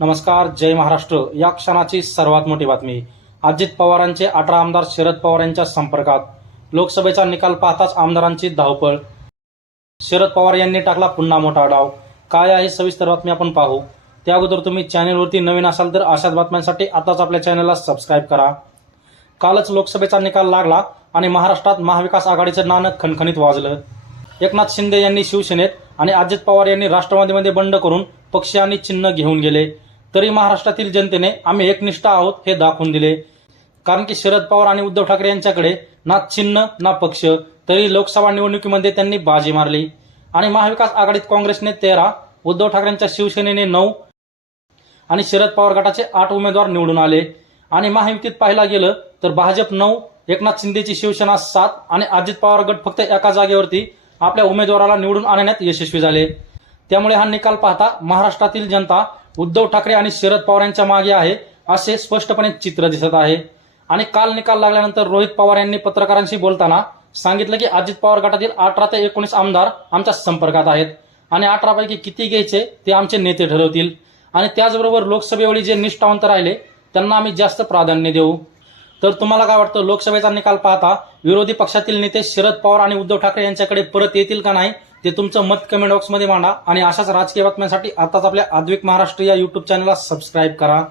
नमस्कार जय महाराष्ट्र. या क्षणाची सर्वात मोठी बातमी. अजित पवारांचे अठरा आमदार शरद पवार यांच्या संपर्कात. लोकसभेचा निकाल पाहताच आमदारांची धावपळ. शरद पवार यांनी टाकला पुन्हा मोठा डाव काय आहे सविस्तर बातमी आपण पाहू. त्या अगोदर तुम्ही चॅनेलवरती नवीन असाल तर अशाच बातम्यांसाठी आताच आपल्या चॅनलला सबस्क्राईब करा. कालच लोकसभेचा निकाल लागला आणि महाराष्ट्रात महाविकास आघाडीचं नाणं खणखणीत वाजलं. एकनाथ शिंदे यांनी शिवसेनेत आणि अजित पवार यांनी राष्ट्रवादीमध्ये बंड करून पक्ष आणि चिन्ह घेऊन गेले. तरी महाराष्ट्रातील जनतेने आम्ही एकनिष्ठ आहोत हे दाखवून दिले. कारण की शरद पवार आणि उद्धव ठाकरे यांच्याकडे ना चिन्ह ना पक्ष तरी लोकसभा निवडणुकीमध्ये त्यांनी बाजी मारली. आणि महाविकास आघाडीत काँग्रेसने तेरा उद्धव ठाकरेंच्या शिवसेनेने नऊ आणि शरद पवार गटाचे आठ उमेदवार निवडून आले. आणि महायुतीत पाहायला गेलं तर भाजप नऊ एकनाथ शिंदेची शिवसेना सात आणि अजित पवार गट फक्त एका जागेवरती आपल्या उमेदवाराला निवडून आणण्यात यशस्वी झाले. त्यामुळे हा निकाल पाहता महाराष्ट्रातील जनता उद्धव ठाकरे आणि शरद पवार यांच्या मागे आहे असे स्पष्टपणे चित्र दिसत आहे. आणि काल निकाल लागल्यानंतर रोहित पवार यांनी पत्रकारांशी बोलताना सांगितलं की अजित पवार गटातील अठरा ते एकोणीस आमदार आमच्या संपर्कात आहेत. आणि अठरापैकी किती घ्यायचे ते आमचे नेते ठरवतील. आणि त्याचबरोबर लोकसभेवेळी जे निष्ठावंत राहिले त्यांना आम्ही जास्त प्राधान्य देऊ. तर तुम्हाला काय वाटतं लोकसभेचा निकाल पाहता विरोधी पक्षातील नेते शरद पवार आणि उद्धव ठाकरे यांच्याकडे परत येतील का नाही? ते तुमचं मत कमेंट बॉक्समध्ये मांडा आणि अशाच राजकीय बातम्यांसाठी आताच आपल्या आद्विक महाराष्ट्र या युट्यूब चॅनलला सबस्क्राईब करा.